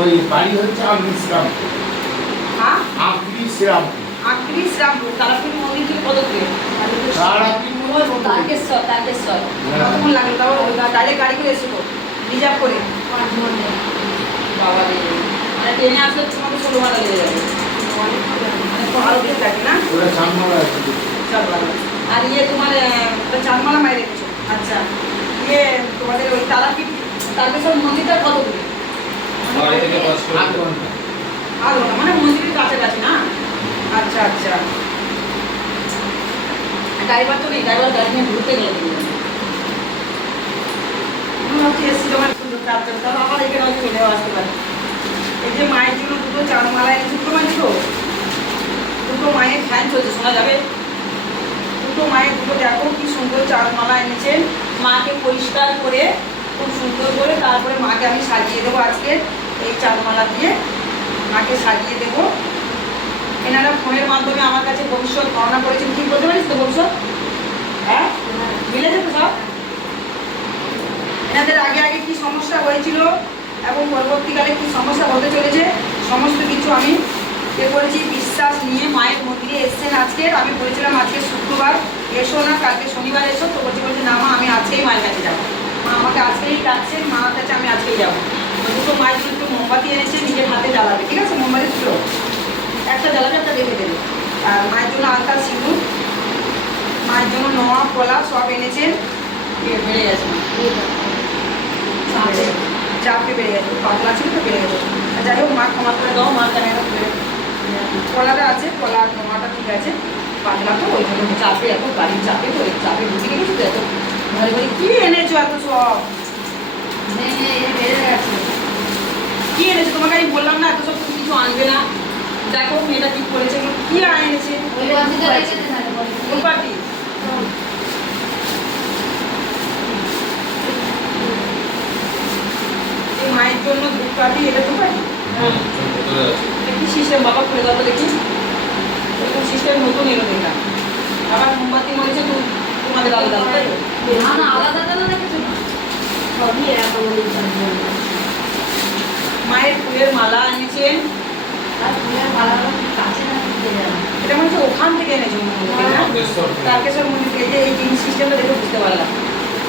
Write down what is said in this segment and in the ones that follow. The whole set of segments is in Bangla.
ওই বাড়ি হচ্ছে আগ্রিস রামপুর। হ্যাঁ? আগ্রিস রামপুর। আটত্রিশ রামপুর তারাপীঠ মন্দির থেকে কত দূরে তারাপীঠ তারকেশ্বর তারকেশ্বর। কতক্ষণ লাগল তাও ডাইরেক্ট গাড়ি করে এসো তো। রিজার্ভ করে। পাঁচ ঘণ্টা। বাবা রে। মানে ট্রেনে আসলে তোমাকে ষোলো ঘণ্টা লেগে যাবে। মানে তো আরও বেশি লাগে না? ওরা চাঁদমারা আছে। চল আর ইয়ে তোমার চাঁদমালা মায়ের রেখেছো। আচ্ছা। ইয়ে তোমাদের ওই তারাপীঠ তারকেশ্বর মন্দিরটা কত দূরে? বাড়ি থেকে পাঁচ আট ঘণ্টা। আরও না মানে মন্দিরের কাছাকাছি না? আচ্ছা আচ্ছা। ড্রাইভার তো নেই ড্রাইভার গাড়ি নিয়ে ঘুরতে গেল মনে আবার এখানে চলেও আসতে পারে। এই যে মায়ের জন্য দুটো চার মালা এনেছি দুটো মায়ের দুটো দুটো মায়ের ফ্যান চলছে শোনা যাবে? দুটো মায়ের দুটো দেখো কি সুন্দর চার মালা এনেছেন মাকে পরিষ্কার করে খুব সুন্দর করে তারপরে মাকে আমি সাজিয়ে দেবো আজকে এই চার মালা দিয়ে। মাকে সাজিয়ে দেবো। এনারা ফোনের মাধ্যমে আমার কাছে ভবিষ্যৎ বর্ণনা করেছেন। ঠিক বলতে পারিস তো ভবিষ্যৎ? হ্যাঁ? মিলে যেত সব? এনাদের আগে আগে কি সমস্যা হয়েছিল এবং পরবর্তীকালে কি সমস্যা হতে চলেছে, সমস্ত কিছু আমি এ করেছি। বিশ্বাস নিয়ে মায়ের মন্দিরে এসছেন আজকে। আমি বলেছিলাম আজকে শুক্রবার। এসো না, কালকে শনিবার এসো। তো বলছি, বলছে, না মা, আমি আজকেই মায়ের কাছে যাব। মা আমাকে আজকেই ডাকছেন মার কাছে আমি আজকেই যাব। দুটো মায়ের জন্য একটু মোমবাতি এনেছে, নিজের হাতে জ্বালাবে, ঠিক আছে? মোমবাতি দুটো একটা জ্বালাবে, একটা রেখে দেবে। আর মায়ের জন্য আলতা, সিঁদুর, মায়ের জন্য নোয়া, কলা, সব এনেছেন বেড়ে গেছে চাপে চাপে বেড়ে গেছে, পাতলা ছিল তো বেড়ে গেছে। আর যাই হোক, মা ক্ষমা করে দাও, মা কেন কলাটা আছে, কলা ক্ষমাটা ঠিক আছে। পাতলা তো, ওই জন্য চাপে এত গাড়ির চাপে তো ওই চাপে ঢুকে গেছি তো এত ঘরে ঘরে কি এনেছো এত সব? কি এনেছো? তোমাকে আমি বললাম না এত সব তুমি কিছু আনবে না। দেখো মেয়েটা কি করেছে কি এনেছে? ওই বাতিটা রেখে দে তাহলে বল। কোন পার্টি মায়ের জন্য ধূপকাঠি এটা ধূপকাঠি হুম, ভেতরে আছে। কি সিস্টেম বাবা খুলে দাও তো দেখি। এরকম সিস্টেম নতুন এলো দেখলাম। আবার মোমবাতি মরেছে তো। তোমাদের আলাদা? না না আলাদা আলাদা না সবই এক মায়ের ফুলের মালা এনেছেন আর ফুলের মালাগুলো কাছে না এটা মনে হচ্ছে ওখান থেকে এনেছে না? তারকেশ্বর মন্দির। থেকে। যে এই জিনিস সিস্টেমটা দেখে বুঝতে পারলাম।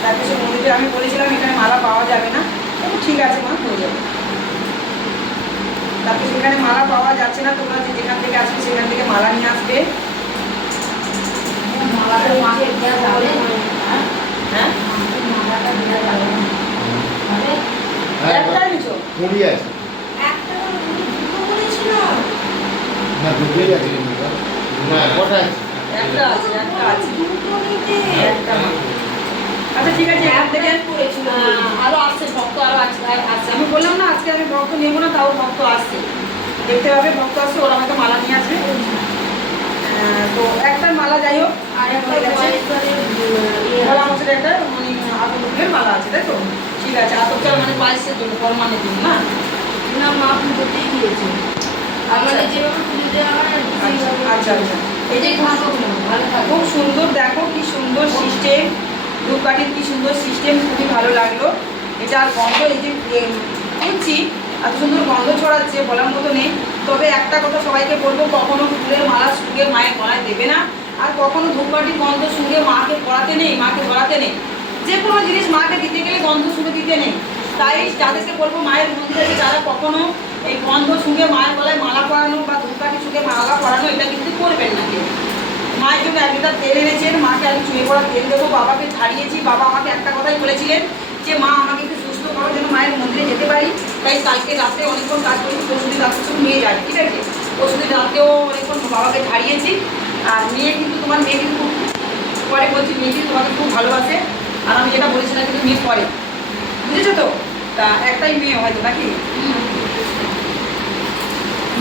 তারকেশ্বর মন্দিরে আমি বলেছিলাম এখানে মালা পাওয়া যাবে না। তবু ঠিক আছে মা হয়ে যাবে। তারপরে সেখানে মালা পাওয়া যাচ্ছে না তোমরা যেখান থেকে আসবে সেখান থেকে মালা নিয়ে আসবে। কুড়ি আছে না দুটোই আছে না কটা আছে একটা আছে একটা আছে দুটো নিতে একটা আচ্ছা ঠিক আছে এখান থেকে করেছিল আরও আসছে ভক্ত আরও আছে আসছে আমি বললাম না আজকে আমি ভক্ত নেব না তাও ভক্ত আসছে দেখতে পাবে ভক্ত আসছে ওরা হয়তো মালা নিয়ে আসবে তো একটা ইয়ে মানে মানে হয় আচ্ছা আচ্ছা আচ্ছা খুব সুন্দর দেখো কি সুন্দর সিস্টেম ধূপকাঠির কি সুন্দর সিস্টেম খুবই ভালো লাগল এটা আর গন্ধ এই যে খুঁজছি এত সুন্দর গন্ধ ছড়াচ্ছে বলার মতো নেই তবে একটা কথা সবাইকে বলব কখনো ফুলের মালা সুগে মায়ের গলায় দেবে না আর কখনো ধূপকাঠি গন্ধ সুগে মাকে পড়াতে নেই, মাকে ধরাতে নেই। যে কোনো জিনিস মাকে দিতে গেলে গন্ধ সুগে দিতে নেই। তাই যাদেরকে বলব মায়ের মন্দিরে যারা কখনো এই গন্ধ সুগে মায়ের গলায় মালা পরানো বা ধূপকাঠি সুগে মালা পরানো, এটা কিন্তু করবেন না কেউ। মায়ের জন্য এক লিটার তেল এনেছেন, মাকে আমি চুয়ে পড়া তেল দেবো, বাবাকে ছাড়িয়েছি বাবা আমাকে একটা কথাই বলেছিলেন যে, মা, আমাকে একটু সুস্থ করো জন্য মায়ের মন্দিরে যেতে পারি। তাই কালকে রাতে অনেকক্ষণ কাজ করেছি পরশুদিন রাত্রে নিয়ে যাই, ঠিক আছে? পরশুদিন রাতেও অনেকক্ষণ বাবাকে ছাড়িয়েছি আর মেয়ে কিন্তু তোমার মেয়ে কিন্তু পরে বলছি মেয়ে তোমাকে খুব ভালোবাসে। আর আমি যেটা বলেছিলাম কিন্তু মেয়ে পরে। বুঝেছ তো? তা একটাই মেয়ে হয়তো নাকি?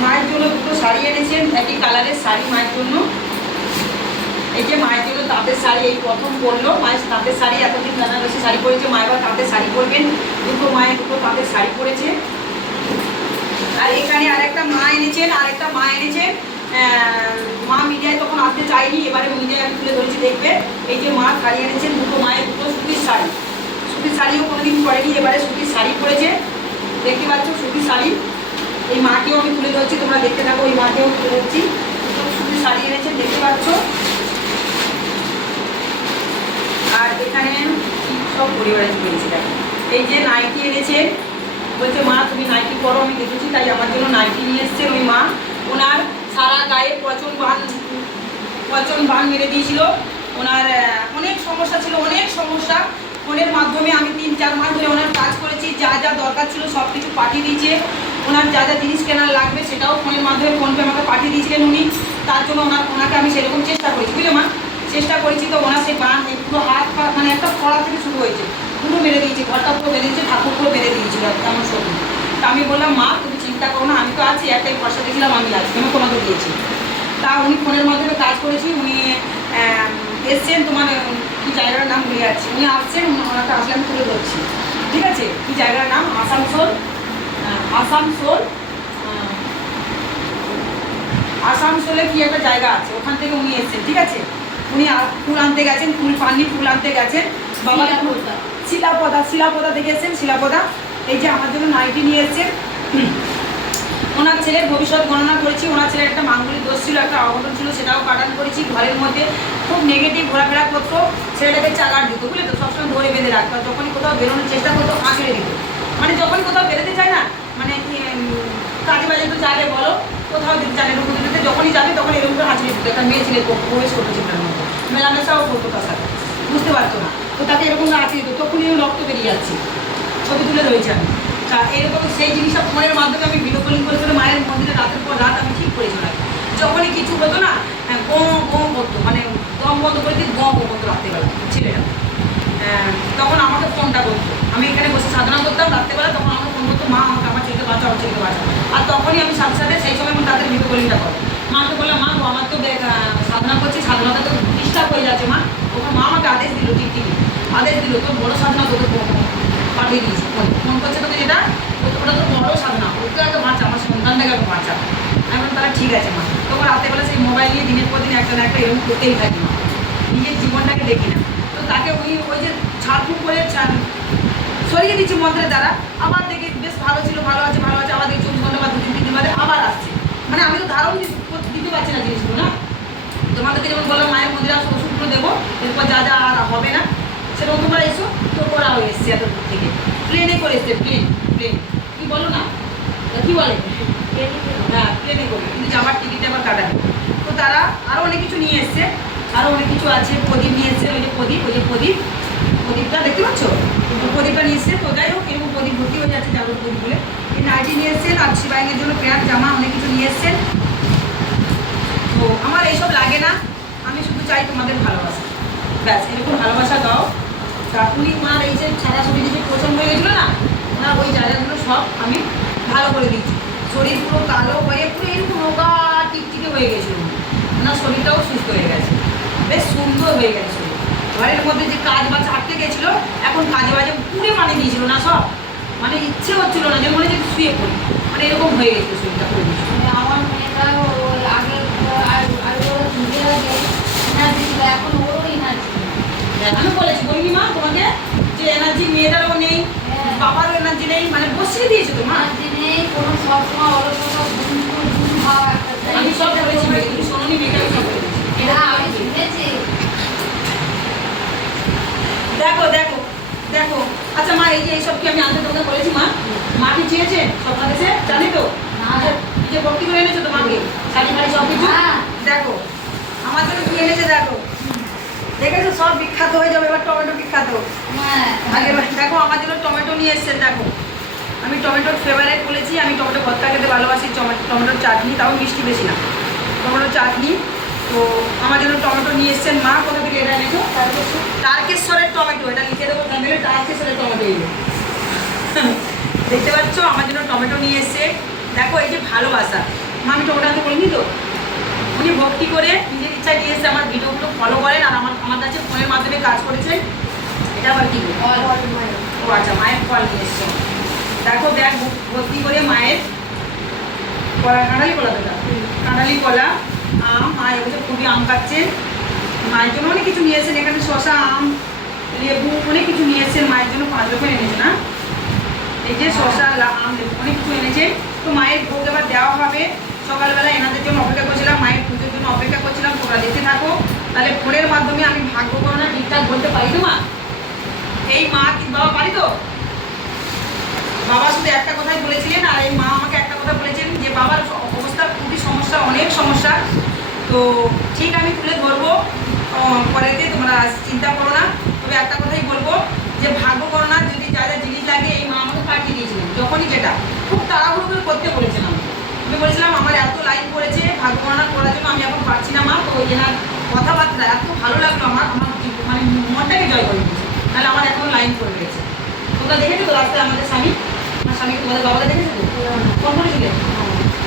মায়ের জন্য দুটো শাড়ি এনেছেন, একই কালারের শাড়ি মায়ের জন্য। এই যে মায়ের জন্য তাঁতের শাড়ি, এই প্রথম পরলো। মায়ের তাঁতের শাড়ি, এতদিন বেনারসি শাড়ি পরেছে। মা তাঁতের শাড়ি পরবেন। দুটো মায়ের দুটো তাঁতের শাড়ি পরেছে। আর এখানে আরেকটা মা এনেছেন, আরেকটা মা এনেছেন। মা মিডিয়ায় তখন আসতে চাইনি এবারে মিডিয়ায় আমি তুলে ধরেছি, দেখবে। এই যে মা শাড়ি এনেছেন, দুটো মায়ের দুটো সুতির শাড়ি। সুতির শাড়িও কোনোদিন পরেনি, এবারে সুতির শাড়ি পরেছে। দেখতে পাচ্ছ সুতির শাড়ি। এই মাকেও আমি তুলে ধরছি, তোমরা দেখতে থাকো ওই মাকেও তুলে ধরছি। সুতির শাড়ি এনেছেন, দেখতে পাচ্ছ? আর এখানে সব পরিবারে পেয়েছি এই যে নাইটি এনেছেন বলছে, মা, তুমি নাইটি পরো, আমি দেখেছি, তাই আমার জন্য নাইটি নিয়ে এসছেন ওই মা। ওনার সারা গায়ে পচন বান পচন বান মেরে দিয়েছিল। ওনার অনেক সমস্যা ছিল, অনেক সমস্যা। ফোনের মাধ্যমে আমি তিন, চার মাস ধরে ওনার কাজ করেছি, যা যা দরকার ছিল সব কিছু পাঠিয়ে দিয়েছে। ওনার যা যা জিনিস কেনার লাগবে সেটাও ফোনের মাধ্যমে ফোনপে আমাকে পাঠিয়ে দিয়েছিলেন উনি। তার জন্য ওনার, ওনাকে আমি সেরকম চেষ্টা করেছি, বুঝলে মা? চেষ্টা করেছি তো ওনার সেই বান পুরো হাত পা মানে একটা ফড়া থেকে শুরু হয়েছে। পুরো মেরে দিয়েছে, ঘরটা পুরো মেরে দিয়েছে ঠাকুর পুরো মেরে দিয়েছিল এমন সত্যি তা আমি বললাম, মা চিন্তা করো না আমি তো আছি একটাই পয়সা দিয়েছিলাম আমি আছি আমি তোমাকে দিয়েছি? তা উনি ফোনের মাধ্যমে কাজ করেছি উনি এসছেন তোমার কি জায়গার নাম ভুলে যাচ্ছি। উনি আসছেন ওনাকে আসলে আমি তুলে ধরছি। ঠিক আছে? কি জায়গার নাম? আসানসোল? আসানসোল আসানসোলে কি একটা জায়গা আছে ওখান থেকে উনি এসেছেন ঠিক আছে? উনি ফুল আনতে গেছেন ফুল পাননি ফুল আনতে গেছেন। বাবা। শিলাপদা। শিলাপদা থেকে এসেছেন শিলাপদা। এই যে আমার জন্য নাইটি নিয়ে এসেছেন। ওনার ছেলের ভবিষ্যৎ গণনা করেছি, ওনার ছেলের একটা মাঙ্গলিক দোষ ছিল, একটা অঘটন ছিল, সেটাও কাটান করেছি। ঘরের মধ্যে খুব নেগেটিভ ঘোরাফেরা করতো, ছেলেটাকে চালার দিত, বুঝলে তো? সবসময় ধরে বেঁধে রাখতো যখনই কোথাও বেরোনোর চেষ্টা করতো, আঁকড়ে দিত। মানে যখনই কোথাও বেরোতে চায় না মানে কাজে বাজে তো যাবে বলো, কোথাও যেতে চায় না দিতে, যখনই যাবে তখন এরকম করে হাঁচড়ে দিত। একটা মেয়ে ছেলে প্রবেশ করতো চিন্তার মধ্যে। মেলামেশাও করতো তার সাথে। বুঝতে পারতো না? তো তাকে এরকম আঁচড়ে দিত, তখনই রক্ত বেরিয়ে যাচ্ছে। ছবি তুলে রয়েছে আমি। তা এরকম সেই জিনিসটা ফোনের মাধ্যমে আমি ভিডিও কলিং করে করে মায়ের মন্দিরে রাতের পর রাত আমি ঠিক করেছিলাম যখনই কিছু হতো না হ্যাঁ, গঁ গঁ করতো মানে দম বন্ধ করে দিয়ে গঁ গঁ করতো রাত্রেবেলা ছেলেটা আহ, তখন আমাকে ফোনটা করতো। আমি এখানে বসে সাধনা করতাম রাত্রেবেলা তখন আমাকে ফোন করতো মা আমাকে আমার ছেলেকে বাঁচাও আমার ছেলেকে বাঁচাও। আর তখনই আমি সাথে সাথে সেই সময় আমি তাদের ভিডিও কলিংটা করো। মাকে বললাম মা আমার তো সাধনা করছি সাধনাটা তো ডিস্টার্ব হয়ে যাচ্ছে মা। ওখানে মা আমাকে আদেশ দিল টিকটিকি আদেশ দিল তোর বড় সাধনা প- পাঠিয়ে দিয়েছি ফোন ফোন করছে তোকে যেটা? ওটা তো বড় সাধনা ওকে আগে বাঁচা আমার সন্তানটাকে আগে বাঁচা বললাম, তাহলে ঠিক আছে মা। তখন রাত্রেবেলা সেই মোবাইল নিয়ে দিনের পর দিন একটা না একটা এরকম করতেই থাকি নিজের জীবনটাকে দেখি না। তো তাকে উনি ওই যে ঝাড়ফুঁক করে সরিয়ে দিচ্ছি মন্ত্রের দ্বারা। আবার দেখি বেশ ভালো ছিল, ভালো আছে ভালো আছে। আবার দেখি চব্বিশ ঘণ্টা বা দু তিন দিন বাদে আবার আসছে। মানে আমি তো ধারণ দিতে পারছি না জিনিসগুলো, না? তোমাদেরকে যেমন বললাম, মায়ের মন্দিরে আসো ওষুধগুলো দেবো। এরপর যা যা আর হবে না, সেরকম তোমরা এসো। করা হয়ে এসছে এত দূর থেকে। প্লেনে করে এসছে প্লেন প্লেন। কি বলো না? কি বলে? হ্যাঁ প্লেনে করে। কিন্তু যাওয়ার টিকিট আবার কাটাবে তো তারা আরও অনেক কিছু নিয়ে এসছে। আরও অনেক কিছু আছে। প্রদীপ নিয়ে এসছে, ওই যে প্রদীপ, ওই যে প্রদীপ। প্রদীপটা দেখতে পাচ্ছ? প্রদীপটা নিয়ে এসছে। তো যাই হোক, এরকম প্রদীপ ভর্তি হয়ে যাচ্ছে জাগর প্রদীপ বলে। নাইটি নিয়ে এসছেন আর শিবাইনের জন্য প্যান্ট, জামা, অনেক কিছু নিয়ে এসছেন তো আমার এইসব লাগে না। আমি শুধু চাই তোমাদের ভালোবাসা। ব্যাস, এরকম ভালোবাসা দাও। উনি মার এই যে ছাড়া ছবি যে পছন্দ হয়ে গেছিল না ওনার ওই জায়গাগুলো সব আমি ভালো করে দিচ্ছি শরীর পুরো কালো হয়ে পুরো এরকম রোগা টিকটিকে হয়ে গেছিল। ওনার শরীরটাও সুস্থ হয়ে গেছে। বেশ সুন্দর হয়ে গেছে ঘরের মধ্যে যে কাজ বাজ আটকে গেছিল, এখন কাজে বাজে পুরে মানে দিয়েছিল না সব। মানে ইচ্ছে হচ্ছিল না যে মনে হচ্ছে শুয়ে পড়ি। মানে এরকম হয়ে গেছে শরীরটা দিয়েছিল মানে আমার মেয়েটা ওই আগে আগে এনার্জি ছিল এখন এনার্জি আমি বলেছি বলিনি মা তোমাকে যে এনার্জি মেয়েটারও নেই হ্যাঁ। বাবারও এনার্জি নেই মানে বসিয়ে দিয়েছে তো মা? নেই কোনো সবসময় আমি সব তুমি শোনোনি আমি সব আমি শুনেছি দেখো দেখো দেখো। আচ্ছা মা এই যে এইসব কি আমি আনতে তোমাকে বলেছি মা? মা কি চেয়েছে সব কাছে জানি তো? না। যে ভর্তি করে এনেছো তোমাকে? শাড়ি ফাড়ি সব কিছু? হ্যাঁ। দেখো আমার জন্য কি এনেছে দেখো। দেখেছ সব বিখ্যাত হয়ে যাবে এবার টমেটো বিখ্যাত। হ্যাঁ। আগে দেখো আমার জন্য টমেটো নিয়ে এসছেন দেখো। আমি টমেটোর ফেভারেট বলেছি আমি টমেটো ভর্তা খেতে ভালোবাসি টমেটো টমেটোর চাটনি তাও মিষ্টি বেশি না। টমেটোর চাটনি তো আমার জন্য টমেটো নিয়ে এসছেন মা কোথা থেকে এটা এনেছো? তারকেশ্বরের টমেটো এটা লিখে দেবো তারকেশ্বরের টমেটো এগুলো দেখতে পাচ্ছ আমার জন্য টমেটো নিয়ে এসছে। দেখো এই যে ভালোবাসা। মা আমি টমেটো আনতে বলিনি তো? উনি ভক্তি করে নিজের ইচ্ছায় নিয়ে এসে আমার ভিডিওগুলো ফলো করেন আর আমার আমার কাছে ফোনের মাধ্যমে কাজ করেছেন। এটা আবার কি? ও আচ্ছা মায়ের ফল নিয়ে এসছে। দেখো ব্যাগ ভর্তি করে মায়ের কলা কাঁঠালি কলা এটা? কাঁঠালি কলা আম মা এবছর খুবই আম খাচ্ছেন মায়ের জন্য অনেক কিছু নিয়ে এসেছেন। এখানে শশা আম লেবু অনেক কিছু নিয়ে এসেছেন। মায়ের জন্য পাঁচ রকম এনেছে না? এই যে শশা আম লেবু অনেক কিছু এনেছে। তো মায়ের ভোগ এবার দেওয়া হবে। সকালবেলা এনাদের জন্য অপেক্ষা করছিলাম, মায়ের পুজোর জন্য অপেক্ষা করছিলাম, তোমরা দেখতে থাকো। তাহলে ফোনের মাধ্যমে আমি ভাগ্য গণনা ঠিকঠাক বলতে পারি তো, মা? এই মা কি বাবা পারি তো? বাবা শুধু একটা কথাই বলেছিলেন, আর এই মা আমাকে একটা কথা বলেছেন যে, বাবার অবস্থা খুবই সমস্যা, অনেক সমস্যা। তো ঠিক আমি তুলে ধরবো পরেতে তোমরা চিন্তা করো না তবে একটা কথাই বলব যে ভাগ্য করো না যদি যা যা জিনিস লাগে এই মা আমাকে পাঠিয়ে দিয়েছিলেন যখনই যেটা খুব তাড়াহুড়ো করে করতে বলেছিলাম আমি বলেছিলাম আমার এত লাইন পড়েছে ভাগ্য গণনা করার জন্য আমি এখন পারছি না মা। তো ওই জন্য কথাবার্তা এত ভালো লাগল আমার আমার মানে মনটাকে জয় করে দিয়েছে। তাহলে আমার এখন লাইন পড়ে গেছে। তোমরা দেখেছ তো রাস্তায় আমাদের স্বামী? আমার স্বামী তোমাদের বাবারা দেখেছ তো? ফোন করেছিলে?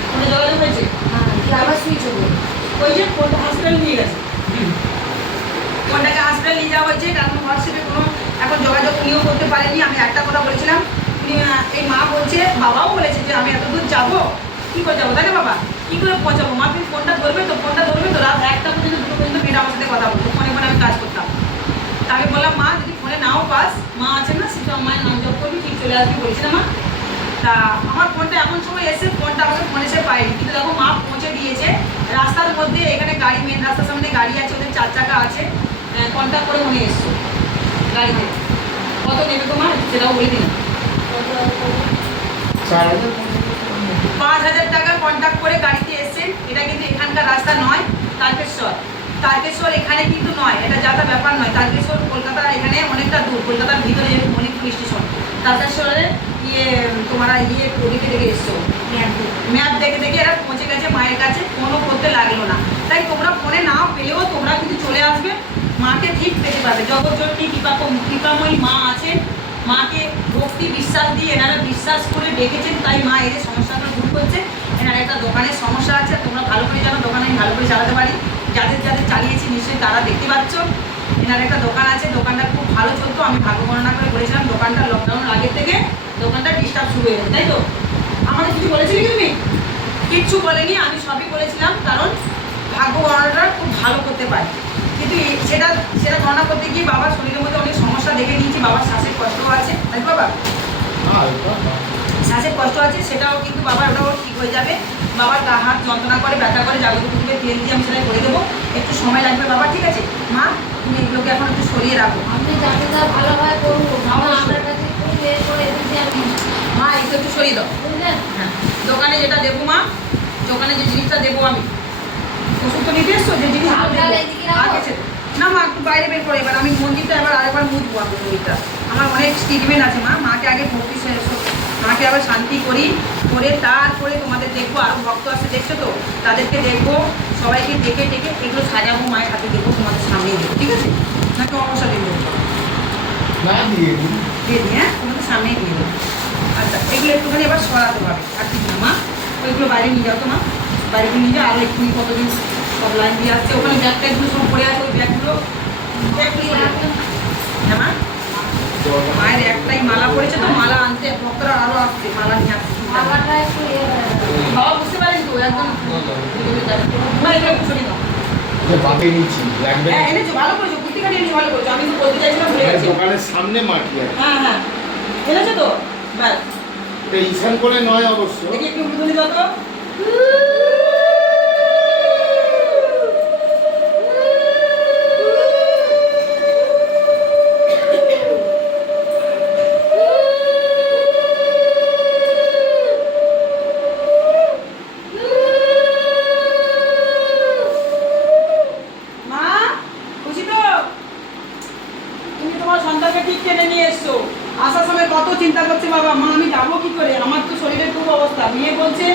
ফোনে যোগাযোগ হয়েছে? আবার সুইচ হবে ওই যে ফোনটা হসপিটাল নিয়ে গেছে। ফোনটাকে হসপিটাল নিয়ে যাওয়া হয়েছে কারণ হোয়াটসঅ্যাপে কোনো এখন যোগাযোগ উনিও করতে পারেনি। আমি একটা কথা বলেছিলাম এই মা বলছে বাবাও বলেছে যে আমি এত দূর যাব কী করে যাব? তাই বাবা, কি করে পৌঁছাবো মা, তুমি ফোনটা ধরবে তো? ফোনটা ধরবে তো? রাত একটা পর্যন্ত, দুটো পর্যন্ত মেয়েটা আমার সাথে কথা বলতো। ফোনে ফোনে আমি কাজ করতাম। তাকে বললাম, মা, যদি ফোনে নাও পাস, মা আছে না সেটা মায়ের নাম জব করবি ঠিক চলে আসবি, বলছি না মা। তা আমার ফোনটা এমন সময় এসে ফোনটা আমাকে ফোন এসে পাইনি কিন্তু দেখো, মা পৌঁছে দিয়েছে। রাস্তার মধ্যে এখানে গাড়ি মেন রাস্তার সামনে গাড়ি আছে, ওদের চার চাকা আছে। কন্ট্যাক্ট করে মনে এসছো গাড়িতে। কত নেবে তোমার? সেটাও বলে দিন চার হাজার পাঁচ হাজার টাকা কন্ট্যাক্ট করে গাড়িতে এসছেন এটা কিন্তু এখানকার রাস্তা নয়, তারকেশ্বর। তারকেশ্বর এখানে কিন্তু নয়, এটা যাতা ব্যাপার নয়। তারকেশ্বর কলকাতা এখানে অনেকটা দূর, কলকাতার ভিতরে মণিপুর স্টেশন তারকেশ্বরে ইয়ে তোমরা ইয়ে ওদিকে দেখে এসছো ম্যাপ দেখে। দেখে এরা পৌঁছে গেছে মায়ের কাছে ফোনও করতে লাগল না। তাই তোমরা ফোনে নাও, পেলেও তোমরা কিন্তু চলে আসবে। মাকে ঠিক পেতে পারবে জগৎজননী কৃপা কৃপাময়ী মা আছে, মাকে ভক্তি, বিশ্বাস দিয়ে এনারা বিশ্বাস করে ডেকেছেন, তাই মা এদের সমস্যাগুলো করছে এনার একটা দোকানের সমস্যা আছে, তোমরা ভালো করে জানো, দোকান আমি ভালো করে চালাতে পারি। যাদের যাদের চালিয়েছি, নিশ্চয়ই তারা দেখতে পাচ্ছ। এনার একটা দোকান আছে, দোকানটা খুব ভালো চলতো, আমি ভাগ্য গণনা করে বলেছিলাম, দোকানটা লকডাউনের আগের থেকে দোকানটা ডিস্টার্ব শুরু হয়ে গেছে, তাই তো? আমাকে কিছু বলেছিলে তুমি? কিচ্ছু বলেনি, আমি সবই বলেছিলাম, কারণ ভাগ্য গণনাটা খুব ভালো করতে পারে। কিন্তু সেটা সেটা গণনা করতে গিয়ে বাবার শরীরের মধ্যে অনেক সমস্যা দেখে নিয়েছি, বাবার শ্বাসের কষ্ট আছে। তাই বাবা? হ্যাঁ। শ্বাসের কষ্ট আছে সেটাও কিন্তু বাবার ওটাও ঠিক হয়ে যাবে। বাবার গা হাত যন্ত্রণা করে ব্যথা করে জাগরণ থেকে তেল দিয়ে আমি সেটাই করে দেবো। একটু সময় লাগবে বাবা ঠিক আছে? মা তুমি এগুলোকে এখন একটু সরিয়ে রাখো। আপনি যা ভালোভাবে করব আমরা কাছে খুব বের করে এসেছি আমি। মা একটু একটু সরিয়ে দাও। হ্যাঁ। দোকানে যেটা দেবো মা দোকানে যে জিনিসটা দেবো আমি। ওষুধ তো নিতে এসছো? যে জিনিস না মা একটু বাইরে বের করে এবার। আমি মন্দিরটা এবার আরেকবার মুছবো আমি মন্দিরটা আমার অনেক ট্রিটমেন্ট আছে মা। মাকে আগে সে- মাকে আবার শান্তি করি করে তারপরে তোমাদের দেখব আরও ভক্ত আছে দেখছ তো? তাদেরকে দেখব সবাইকে দেখে দেখে এগুলো সাজাবো মায়ের হাতে দেবো তোমাদের সামনে দেবো ঠিক আছে? নাকি অবসর দেবো? দিয়ে দিই। হ্যাঁ? তোমাদের সামনেই দিয়ে দেবো। আচ্ছা এগুলো একটুখানি এবার সরাতে হবে। আর কিছু না মা? ওইগুলো বাইরে নিয়ে যাও তো মা। বাইরে নিয়ে যাও আর একটুখানি কতদিন সব লাইন দিয়ে আসছে। ওখানে ব্যাগটা একটু সব পড়ে আছে ওই ব্যাগগুলো। ব্যাগগুলো হ্যাঁ মা? মায়ের একটাই মালা পড়েছে তো মালা আনতে ভক্তরা আরও আসছে মালা নিয়ে আসছে। একটু ইয়ে বাবা বুঝতে পারেন তো একদম এটা একটু দাও যে বাপে নিচ্ছি লাগবে এনেছো ভালো করেছ কুর্তিখানি এনেছো ভালো করেছ। আমি তো বলতে চাইছিলাম ভুলে গেছি। দোকানের সামনে মাটি হ্যাঁ হ্যাঁ। এনেছো তো? ব্যাস। ঈশান করে নয় অবশ্য। দেখি একটু দাও তো মা খুশি তো তুমি তোমার সন্তানকে ঠিক টেনে নিয়ে এসছো আসার সময় কত চিন্তা করছে বাবা মা আমি যাব কি করে আমার তো শরীরের খুব অবস্থা মেয়ে বলছে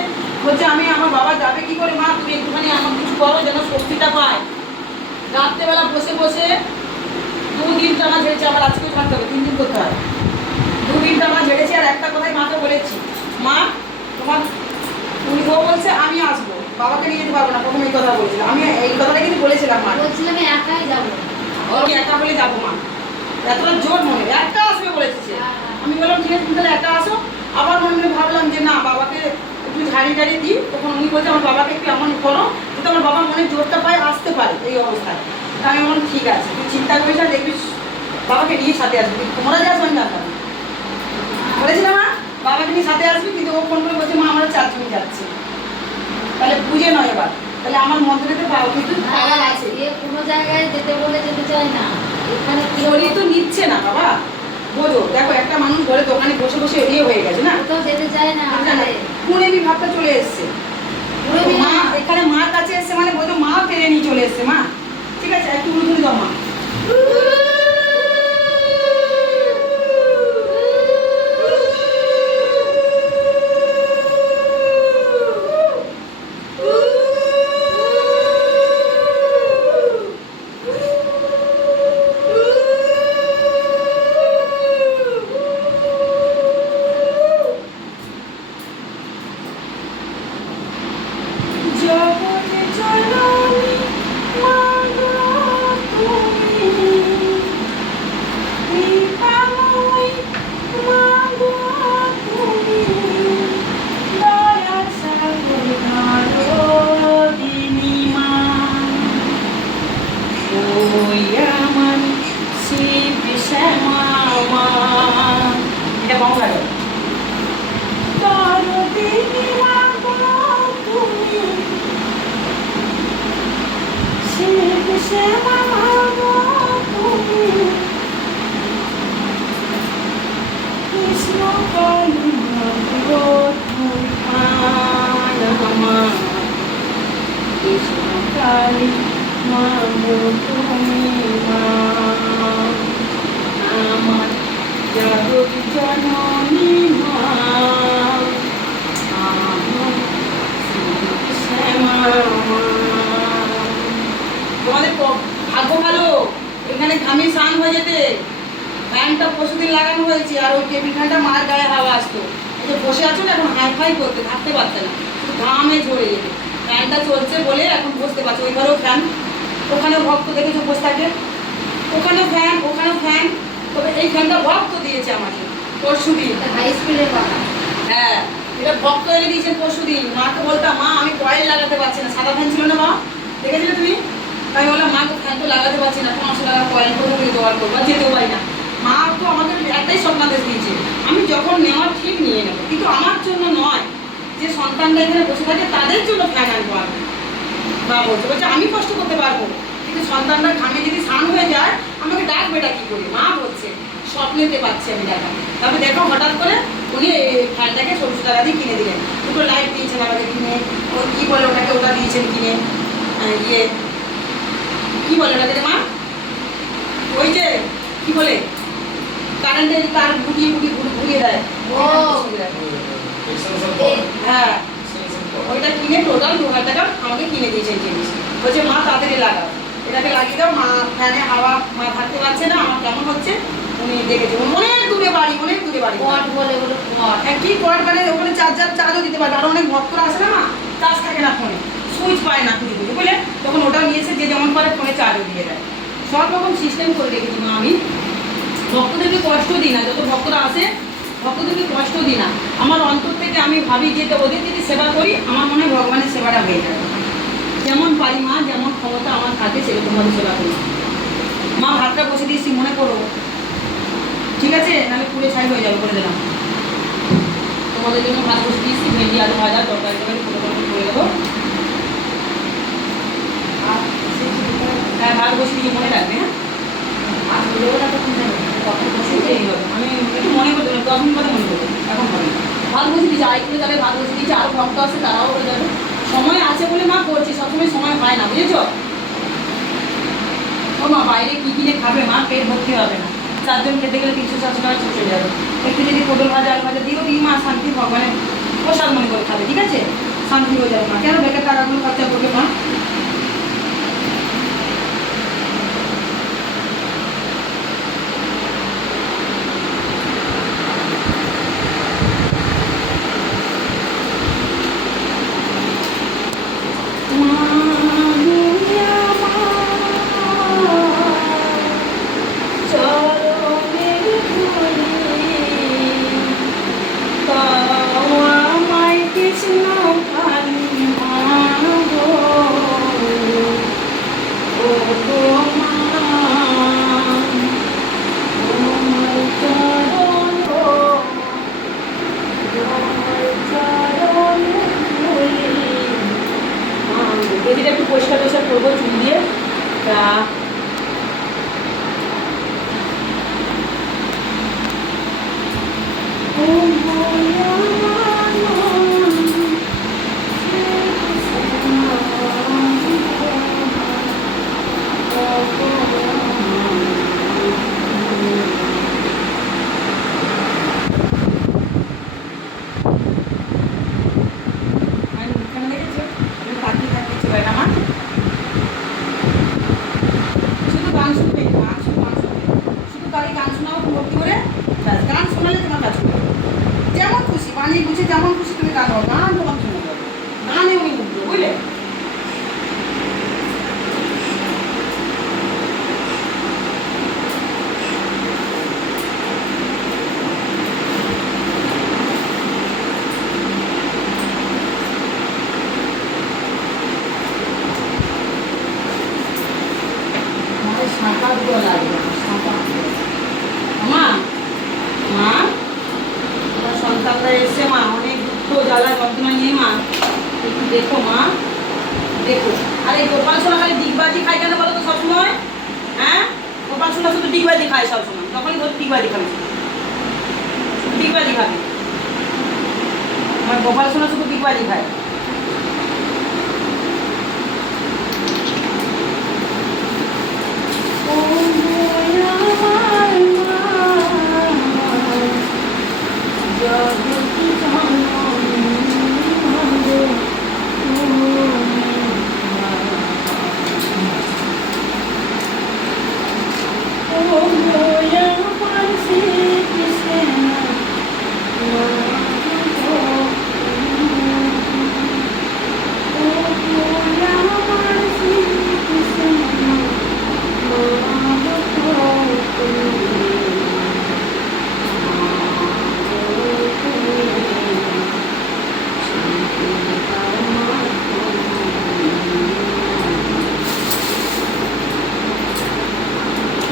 বলছে আমি আমার বাবা যাবে কি করে মা তুমি একটুখানি আমার কিছু করো যেন শক্তিটা পায় রাত্রেবেলা বসে বসে দুদিন টানা ঝেড়েছে আবার আজকেও ছাড়তে হবে তিন দিন করতে হয় দুদিন টানা ঝেড়েছি আর একটা কথাই মাকে বলেছি মা তোমার উনি ও বলছে আমি আসব বাবাকে নিয়ে যেতে পারব না প্রথমে এই কথা বলেছিলাম আমি এই কথাটা কিন্তু বলেছিলাম মা বলছিলাম একাই যাব একা যাব মা। এতটা জোর মনে একা আসবে বলেছে সে। আমি বললাম ঠিক আছে তুমি তাহলে একা আসো। আবার মনে মনে ভাবলাম যে না বাবাকে একটু ঝাড়ি টাড়ি দিই। তখন উনি বলছে আমার বাবাকে একটু এমন করো যাতে আমার বাবা মনে জোরটা পায় আসতে পারে এই অবস্থায়। তা আমি বললাম ঠিক আছে তুই চিন্তা করিস না দেখবি বাবাকে নিয়ে সাথে আসবি। তোমরা যে আসো আমি জানতাম না। বলেছিলাম না বাবাকে নিয়ে সাথে আসবি কিন্তু ও ফোন করে বলছে মা আমরা চারজন যাচ্ছি। তাহলে বুঝে নয় এবার। তাহলে আমার মন্দিরেতে পাবো কিন্তু খাবার আছে। কোনো জায়গায় যেতে বলে যেতে চায় না। শরীর তো নিচ্ছে না বাবা। বোঝো দেখো একটা মানুষ ঘরে দোকানে বসে বসে এড়িয়ে হয়ে গেছে না? তো যেতে চায় না আমাদের। পুনে বি ভাবটা চলে এসছে। পুরো মা এখানে মার কাছে এসছে মানে বোঝো মা টেনে নিয়ে চলে এসছে। লাগানো হয়েছে আর ওই টেবিল ফ্যানটা মার গায়ে হাওয়া আসতো। যে বসে আছো না এখন হাই ফাই করতে থাকতে পারছে না। ঘামে ঝরে যেতে ফ্যানটা চলছে বলে এখন বসতে পারছে ওই ঘরেও ফ্যান। ওখানেও ভক্ত দেখেছ বসে থাকে? ওখানেও ফ্যান ওখানেও ফ্যান। তবে এই ফ্যানটা ভক্ত দিয়েছে আমাকে পরশুদিন। হাই স্কুলের কথা হ্যাঁ এটা ভক্ত এনে দিয়েছেন পরশুদিন। মাকে বলতাম মা আমি কয়েল লাগাতে পারছি না। সাদা ফ্যান ছিল না মা? দেখেছিলে তুমি? আমি বললাম মা তো ফ্যান তো লাগাতে পারছি না। পাঁচশো টাকা কয়েল করে করে জোগাড় করব যেতেও পারি না। তো আমাকে একটাই স্বপ্নাদেশ দিয়েছে। আমি যখন নেওয়ার ঠিক নিয়ে নেব। কিন্তু আমার জন্য নয় যে সন্তানরা এখানে বসে থাকে, তাদের জন্য ফ্যান আনব আমি। মা বলছে বলছে, আমি কষ্ট করতে পারব। কিন্তু সন্তানরা ঘামে যদি স্নান হয়ে যায়, আমাকে ডাকবে এটা কি করে? মা বলছে স্বপ্নেতে পাচ্ছি আমি দেখা। তবে দেখো, হঠাৎ করে উনি ফ্যানটাকে সরষে টাকা দিয়ে কিনে দিলেন। দুটো লাইট দিয়েছেন আমাকে কিনে। ও কি বলে ওটাকে? ওটা দিয়েছেন কিনে। ইয়ে কি বলে ওটাকে মা? ওই যে, কি বলে? কারেন্টের তার গুটিয়ে গুটিয়ে ঘুরি- ঘুরিয়ে দেয় হ্যাঁ। ওইটা কিনে টোটাল দু হাজার টাকা আমাকে কিনে দিয়েছেন জিনিস। বলছে মা তাড়াতাড়ি লাগাও। এটাকে লাগিয়ে দাও মা ফ্যানে হাওয়া মা থাকতে পারছে না আমার কেমন হচ্ছে? উনি দেখেছে। উনি অনেক দূরে বাড়ি অনেক দূরে বাড়ি। পট বলে ওগুলো হ্যাঁ, কি কর মানে ওখানে চার্জার চার্জও দিতে পারবে। আর অনেক ভক্তরা আসে না মা? চার্জ থাকে না ফোনে সুইচ পায় না খুঁজে খুঁজে। বুঝলে? তখন ওটা নিয়েছে যে যেমন পারে ফোনে চার্জও দিয়ে দেয়। সব রকম সিস্টেম করে রেখেছি মা আমি। ভক্তদেরকে কষ্ট দিই না, যত ভক্তরা আসে, ভক্তদেরকে কষ্ট দিই না। আমার অন্তর থেকে আমি ভাবি যে ওদের যদি সেবা করি, আমার মনে হয় ভগবানের সেবাটা হয়ে যাবে। যেমন পারি মা, যেমন ক্ষমতা আমার থাকে সেরকমভাবে সেবা করি। মা, ভাতটা বসে দিয়েছি, মনে করো। ঠিক আছে? নাহলে পুরে ছাই হয়ে যাবে, করে দিলাম। তোমাদের জন্য ভাত বসে দিয়েছি, ভেন্ডি, আলু ভাজা, তরকারি তরকারি পুরো করে করে দেবো। হ্যাঁ ভাত বসে দিয়ে মনে রাখবে হ্যাঁ? আর সময় আছে বলে মা করছি, সবসময় সময় হয় না, বুঝেছ? ও মা, বাইরে কি কিনে খাবে, মা পেট ভর্তি হবে না। চারজন খেতে গেলে তিনশো চারশো টাকা চলে যাবে। একটু যদি পটল ভাজা, আলু ভাজা দিও দিই, মা শান্তি, ভগবানের প্রসাদ মনে করে খাবে, ঠিক আছে? শান্তি হয়ে যাবে মা। কেন বেকার টাকাগুলো খরচা করবে মা?